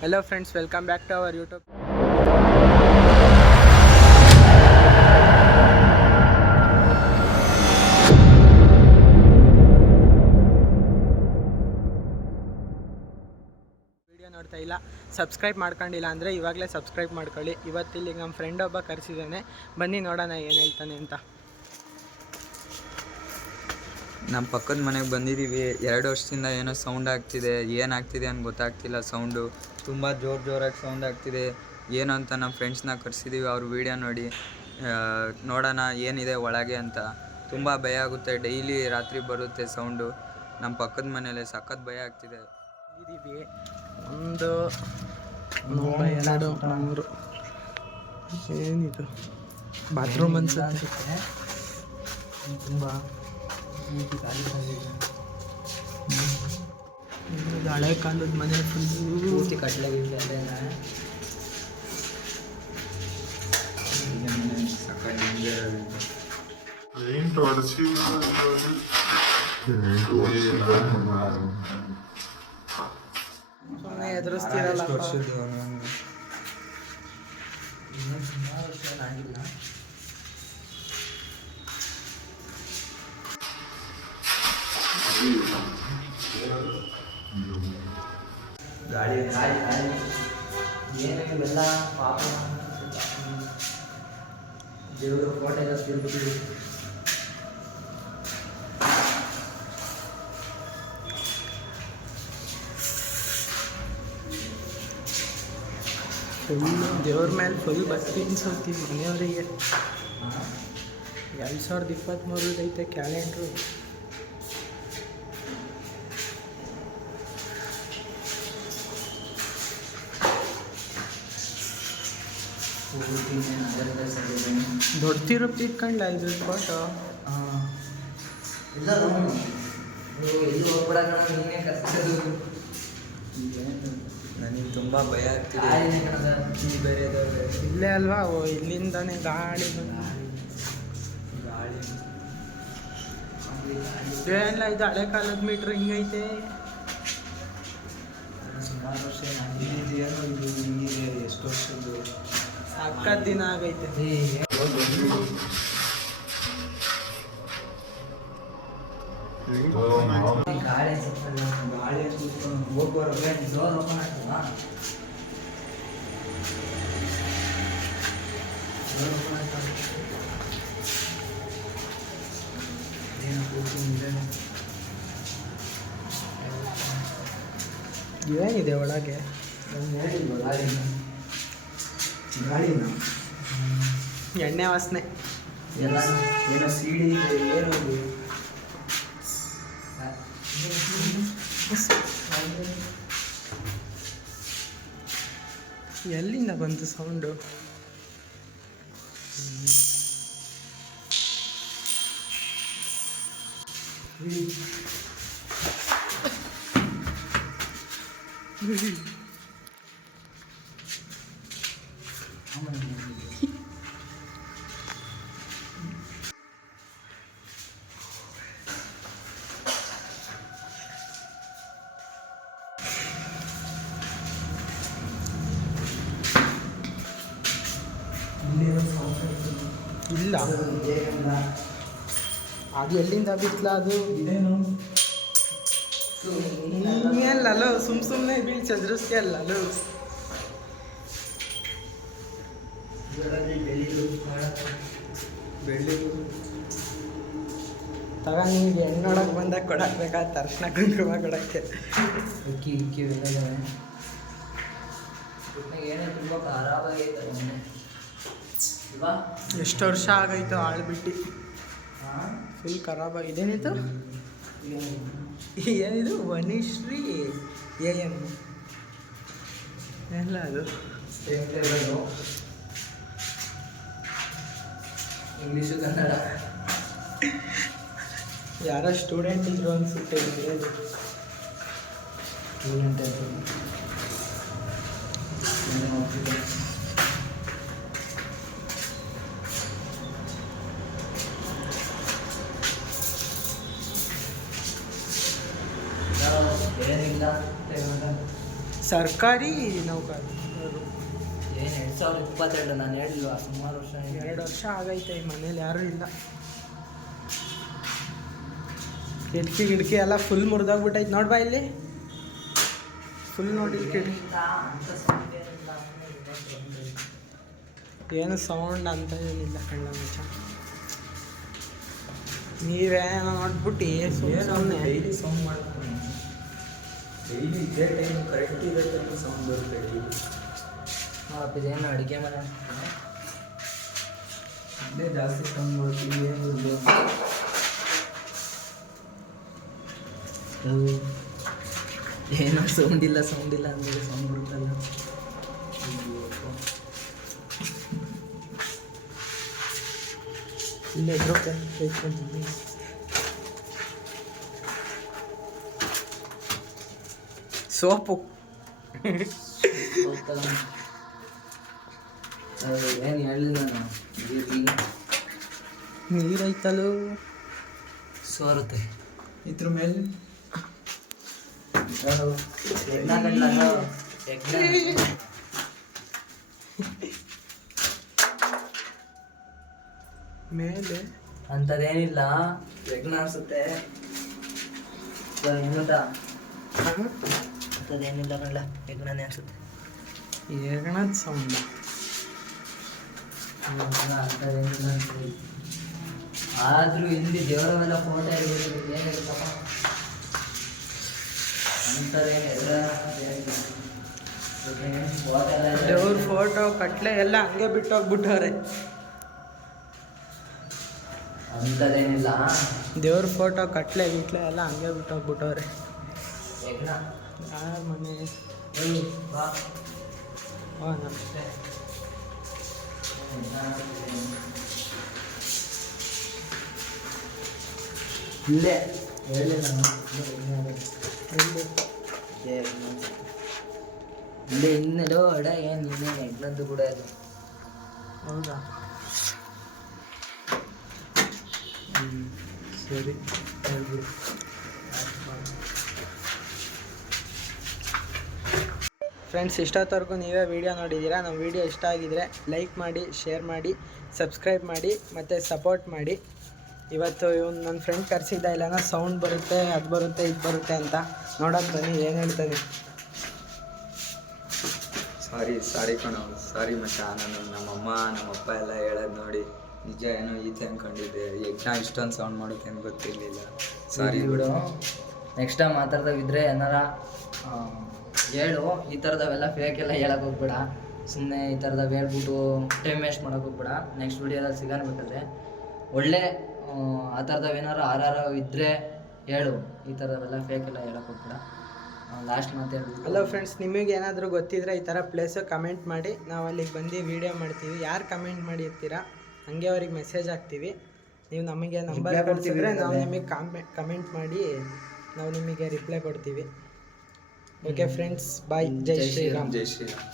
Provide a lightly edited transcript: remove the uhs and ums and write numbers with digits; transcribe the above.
Hello friends, welcome back to our YouTube. Video ನೋಡ್ತಾ ಇಲ್ಲ, subscribe ಮಾಡ್ಕೊಂಡಿಲ್ಲ ಅಂದರೆ ಇವಾಗಲೇ ಸಬ್ಸ್ಕ್ರೈಬ್ ಮಾಡ್ಕೊಳ್ಳಿ. ಇವತ್ತಿಲ್ಲಿ ನಮ್ಮ ಫ್ರೆಂಡ್ ಒಬ್ಬ ಕರೆಸಿದ್ದಾನೆ, ಬನ್ನಿ ನೋಡೋಣ ಏನು ಹೇಳ್ತಾನೆ ಅಂತ. ನಮ್ಮ ಪಕ್ಕದ ಮನೆಗೆ ಬಂದಿದ್ದೀವಿ. 2 ವರ್ಷದಿಂದ ಏನೋ ಸೌಂಡ್ ಆಗ್ತಿದೆ, ಏನಾಗ್ತಿದೆ ಅಂತ ಗೊತ್ತಾಗ್ತಿಲ್ಲ. ಸೌಂಡು ತುಂಬ ಜೋರಾಗಿ ಸೌಂಡ್ ಆಗ್ತಿದೆ. ಏನು ಅಂತ ನಮ್ಮ ಫ್ರೆಂಡ್ಸ್ನ ಕರೆಸಿದ್ದೀವಿ. ಅವ್ರ ವೀಡಿಯೋ ನೋಡಿ ನೋಡೋಣ ಏನಿದೆ ಒಳಗೆ ಅಂತ. ತುಂಬ ಭಯ ಆಗುತ್ತೆ. ಡೈಲಿ ರಾತ್ರಿ ಬರುತ್ತೆ ಸೌಂಡು. ನಮ್ಮ ಪಕ್ಕದ ಮನೇಲಿ ಸಖತ್ ಭಯ ಆಗ್ತಿದೆ. ಇದ್ದೀವಿ 1 2 3 ಏನಿದು ಬಾತ್ರೂಮ್ ಅನ್ಸುತ್ತೆ. ತುಂಬ ಹಳೆ ಕಾಲದ ಮನೆ ಪೂರ್ತಿ ಕಟ್ಲಾಗಿಲ್ಲ. ಸುಮ್ಮನೆ ಎದುರಿಸ್ತೀರಲ್ಲ. ಗಾಳಿ ಏನಿಲ್ಲ ಪಾಪ. ದೇವರು ಫೋಟೋ ಎಲ್ಲ ತಿಳ್ಬಿಟ್ಟಿದೆ. ಫುಲ್ಲು ದೇವ್ರ ಮೇಲೆ ಫುಲ್ ಭಕ್ತಿ ಅನ್ಸೋತಿ ಮನೆಯವರಿಗೆ. 2023 ಐತೆ ಕ್ಯಾಲೆಂಡ್ರು. ದೊಡ್ಡ ತಿರುಪ್ತಿ ಇಟ್ಕೊಂಡ್ಲ ಇದು ಫೋಟೋ. ಎಲ್ಲ ಎಲ್ಲಿ ಹೋಗ್ಬಿಡ ನೀನೇ ಕರ್ಸೋದು. ನನಗೆ ತುಂಬ ಭಯ ಆಗ್ತಿದೆ. ಬೇರೆ ಇಲ್ಲೇ ಅಲ್ವಾ, ಇಲ್ಲಿಂದಾನೆ ಗಾಳಿ ಏನಿಲ್ಲ. ಇದು ಹಳೆ ಕಾಲದ ಮೀಟ್ರ್ ಹಿಂಗೈತೆ. ಸುಮಾರು ವರ್ಷ ಏನೋ ಇದು ಹಿಂಗಿದೆ. ಎಷ್ಟು ವರ್ಷದ್ದು ಸಕ್ಕತ್ ದಿನ ಆಗೈತೆ. ಗಾಳಿ ಹೋಗೋರು ಡೋರ್ ಓಪನ್ ಆಗ್ತದಾ? ಡೋರ್ ಓಪನ್ ಆಗ್ತದೆ. ಏನಿದೆ ಒಳಗೆ? ಗಾಳಿನ ಎಣ್ಣೆ ವಾಸನೆ ಎಲ್ಲ ಏನೋ ಸಿಡಿ ಇದೆ. ಏನು ಎಲ್ಲಿಂದ ಬಂತು ಸೌಂಡು? ಇಲ್ಲ, ಅದು ಎಲ್ಲಿಂದ ಬಿತ್ತಲ? ಅದು ಹಿಂಗೆಲ್ಲೋ ಸುಮ್ಮನೆ ಬೀಳ್ ಚದ್ರಿಸ್ಕೆ ಅಲ್ಲೋ. ತಗ ನಿಮ್ಗೆ ಹೆಣ್ಣು ನೋಡಕ್ಕೆ ಬಂದಾಗ ಕೊಡಕ್ಬೇಕಾದ ತರ್ಶನ ಕುಂಕುಮ ಕೊಡಕ್ಕೆ. ಇಕ್ಕಿ ಏನೇ ತುಂಬ ಖರಾಬಾಗೈತೆ ಮೊನ್ನೆ. ಎಷ್ಟು ವರ್ಷ ಆಗೈತೋ ಆಳ್ಬಿಟ್ಟು. ಫುಲ್ ಖರಾಬಾಗಿದೆ. ಏನಿತ್ತು ಏನಿದು? ವನಿಶ್ರೀ AM ಎಲ್ಲ ಅದು ಇಂಗ್ಲೀಷು ಕನ್ನಡ. ಯಾರೋ ಸ್ಟೂಡೆಂಟ್ ಇದ್ರು ಅನ್ಸುತ್ತೆ. ಸ್ಟೂಡೆಂಟ್ ಏನಿಲ್ಲ. ಸರ್ಕಾರಿ ನೌಕರರು. ಏನು 2022 ನಾನು ಹೇಳಿಲ್ವಾ ಸುಮಾರು ವರ್ಷ 2 ವರ್ಷ ಆಗೈತೆ ಈ ಮನೇಲಿ ಯಾರೂ ಇಲ್ಲ. ಕಿಟಕಿ ಗಿಡಕಿ ಎಲ್ಲ ಫುಲ್ ಮುರಿದೋಗ್ಬಿಟ್ಟೈತೆ ನೋಡ್ಬಾ ಇಲ್ಲಿ ಫುಲ್ ನೋಡಿ ಕಿಟಕಿ ಏನು ಸೌಂಡ್ ಅಂತ ಏನಿಲ್ಲ ಕಣ್ಣ ಮುಚ್ಚ. ನೀವೇನೋ ನೋಡ್ಬಿಟ್ಟು ಸುಮ್ಮನೆ ಡೈಲಿ ಸೌಂಡ್ ಮಾಡ್ತೀನಿ. ಡೈಲಿ ಇದೇ ಟೈಮ್ ಕರೆಕ್ಟ್ ಇದೇ ಟೈಮ್ ಸೌಂಡ್ ಬರುತ್ತೆ ಡೈಲಿ. ಇದೇನು ಅಡುಗೆ ಮನೆ ಇಲ್ಲೇ ಜಾಸ್ತಿ ಸೌಂಡ್ ಮಾಡ್ತೀವಿ. ಏನೋ ಸೌಂಡ್ ಇಲ್ಲ ಅಂದರೆ ಸೌಂಡ್ ಬರುತ್ತಲ್ಲ. ಇಲ್ಲೇ ಸೋಪು ಏನು ಹೇಳಿಲ್ಲ ನಾನು ನೀರೈತಲು ಸೋರುತ್ತೆ ಇದ್ರ ಮೇಲೆ ಮೇಲೆ ಅಂಥದ್ದೇನಿಲ್ಲ ಯಜ್ಞ ಅನಿಸುತ್ತೆ ಏನಂತ ಅಂಥದ್ದೇನಿಲ್ಲ ಕಣ್ಣ ಯಜ್ಞನೇ ಅನಿಸುತ್ತೆ. ಏಗಣದ ಸೌಂಡ ಅಂಥದ್ದೇನಿಲ್ಲ ಅನ್ಸುತ್ತೆ. ಆದರೂ ಇಲ್ಲಿ ದೇವರವೆಲ್ಲ ಫೋಟೋ ಇರಬೇಕು ಏನಿರುತ್ತಪ್ಪ ದೇವ್ರ ಫೋಟೋ ಕಟ್ಲೆ ಎಲ್ಲ ಹಂಗೆ ಬಿಟ್ಟೋಗ್ಬಿಟ್ಟವ್ರೆ. ಅಂಥದ್ದೇನಿಲ್ಲ ದೇವ್ರ ಫೋಟೋ ಕಟ್ಲೆ ಗಿಟ್ಲೆ ಎಲ್ಲ ಹಂಗೆ ಬಿಟ್ಟೋಗ್ಬಿಟ್ಟವ್ರೆ. ಯಜ್ಞ ಯಾರ ಮನೆ ಬಾ ನಮಸ್ತೆ. ಇಲ್ಲೇ ಹೇಳಿಲ್ಲ ಇಲ್ಲೇ ಇನ್ನೆಲ್ಲೋ ಅಡ ಏನು ಇನ್ನೇನು ಯಜ್ಞದ್ದು ಕೂಡ ಅದು. ಹೌದಾ ಸರಿ ಹೇಳ್ಬಿಡು. ಫ್ರೆಂಡ್ಸ್, ಇಷ್ಟೊತ್ತವರೆಗೂ ನೀವೇ ವಿಡಿಯೋ ನೋಡಿದ್ದೀರಾ. ನಮ್ಮ ವಿಡಿಯೋ ಇಷ್ಟ ಆಗಿದರೆ ಲೈಕ್ ಮಾಡಿ, ಶೇರ್ ಮಾಡಿ, ಸಬ್ಸ್ಕ್ರೈಬ್ ಮಾಡಿ ಮತ್ತು ಸಪೋರ್ಟ್ ಮಾಡಿ. ಇವತ್ತು ಇವನು ನನ್ನ ಫ್ರೆಂಡ್ ಕರೆಸಿದ್ದ ಇಲ್ಲನ ಸೌಂಡ್ ಬರುತ್ತೆ, ಅದು ಬರುತ್ತೆ, ಇದು ಬರುತ್ತೆ ಅಂತ ನೋಡೋಕೆ ಬನ್ನಿ ಏನು ಹೇಳ್ತಾನೆ. ಸಾರಿ ಕಣೋ, ಸಾರಿ ಮಚ್ಚ. ನಾನು ನಮ್ಮಮ್ಮ ನಮ್ಮಪ್ಪ ಎಲ್ಲ ಹೇಳೋದು ನೋಡಿ ನಿಜ ಏನೋ ಈತೆ ಅಂದ್ಕೊಂಡಿದ್ದೆ. ಯಜ್ಞ ಇಷ್ಟೊಂದು ಸೌಂಡ್ ಮಾಡೋಕೆ ಅಂತ ಗೊತ್ತಿರಲಿಲ್ಲ. ಸಾರಿ ಬಿಡು. ನೆಕ್ಸ್ಟ್ ಟೈಮ್ ಮಾತಾಡ್ದಾವಿದ್ರೆ ಏನಾರ ಹೇಳು. ಈ ಥರದವೆಲ್ಲ ಫೇಕ್ ಎಲ್ಲ ಹೇಳಕ್ಕೆ ಹೋಗ್ಬೇಡ. ಸುಮ್ಮನೆ ಈ ಥರದವು ಹೇಳ್ಬಿಟ್ಟು ಟೈಮ್ ವೇಸ್ಟ್ ಮಾಡೋಕೆ ಹೋಗ್ಬೇಡ. ನೆಕ್ಸ್ಟ್ ವಿಡಿಯೋದಲ್ಲಿ ಸಿಗೋಣ ಬೇಕಾದ್ರೆ ಒಳ್ಳೆ ಆ ಥರದವು ಏನಾರು ಆರಾರ ಇದ್ದರೆ ಹೇಳು. ಈ ಥರದವೆಲ್ಲ ಫೇಕ್ ಎಲ್ಲ ಹೇಳಕ್ಕೆ ಹೋಗ್ಬೇಡ. ಲಾಸ್ಟ್ ಮಾತಾಡ್ಬಿಟ್ಟು ಹಲೋ ಫ್ರೆಂಡ್ಸ್, ನಿಮಗೆ ಏನಾದರೂ ಗೊತ್ತಿದ್ರೆ ಈ ಥರ ಪ್ಲೇಸು ಕಮೆಂಟ್ ಮಾಡಿ. ನಾವು ಅಲ್ಲಿಗೆ ಬಂದು ವೀಡಿಯೋ ಮಾಡ್ತೀವಿ. ಯಾರು ಕಮೆಂಟ್ ಮಾಡಿರ್ತೀರಾ ಹಾಗೆ ಅವ್ರಿಗೆ ಮೆಸೇಜ್ ಹಾಕ್ತೀವಿ. ನೀವು ನಮಗೆ ನಂಬರ್ ಕೊಡ್ತಿದ್ರೆ ನಾವು ನಿಮಗೆ ಕಮೆಂಟ್ ಮಾಡಿ ನಾವು ನಿಮಗೆ ರಿಪ್ಲೈ ಕೊಡ್ತೀವಿ. ಓಕೆ ಫ್ರೆಂಡ್ಸ್, ಬಾಯ್. ಜೈ ಶ್ರೀರಾಮ್. ಜೈ ಶ್ರೀರಾಮ್.